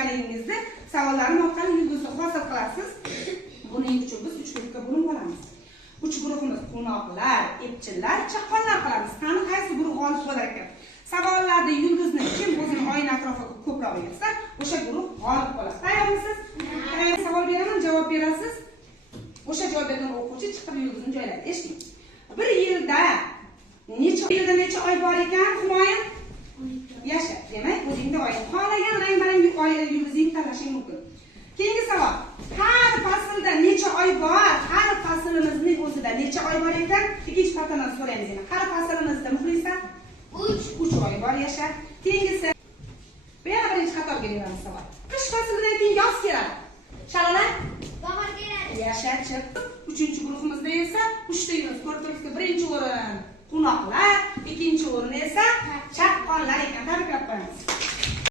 tushunganligingizni savollarim orqali yulduzni hosil qilasiz. Buning uchun biz 3 guruhga bo'linib olamiz. 3 guruhimiz qo'noqlar, epchillar, chaqqonlar qilamiz. Qani qaysi guruh g'olib bo'lar ekan? Savollarda yulduzni kim o'zini oyna atrofiga ko'proq yig'sa, o'sha guruh g'olib bo'ladi. Tayyormisiz? Savol beraman, javob berasiz. O'sha javob bergan o'quvchi chiqib yulduzni joylaydi. Eshiting. Bir yilda necha oy bor ekan, Humoyin? Yasha. Demak, o'zingda oy. Xohlagan rang-barang yulduzingni tanlashing mumkin. Keyingi savol. Har faslda necha oy bor? Har faslimizning o'zida necha oy bor ekan? Ikkinchi partadan so'raymiz yana. Har faslimizda Muxlisa 3 oy bor Yasha. Keyingisi. Bu yana birinchi qatorga beramiz savol. Qish faslidan keyin yoz keladi. Shalola? Bahor keladi. Yasha chiqdi. 3-guruhimizda esa 3 ta yuz ko'rib turibsiz. Birinchi o'rin qo'noqlar, ikkinchi o'rin esa chaqqonlar ekan. Tabriklab qo'yamiz.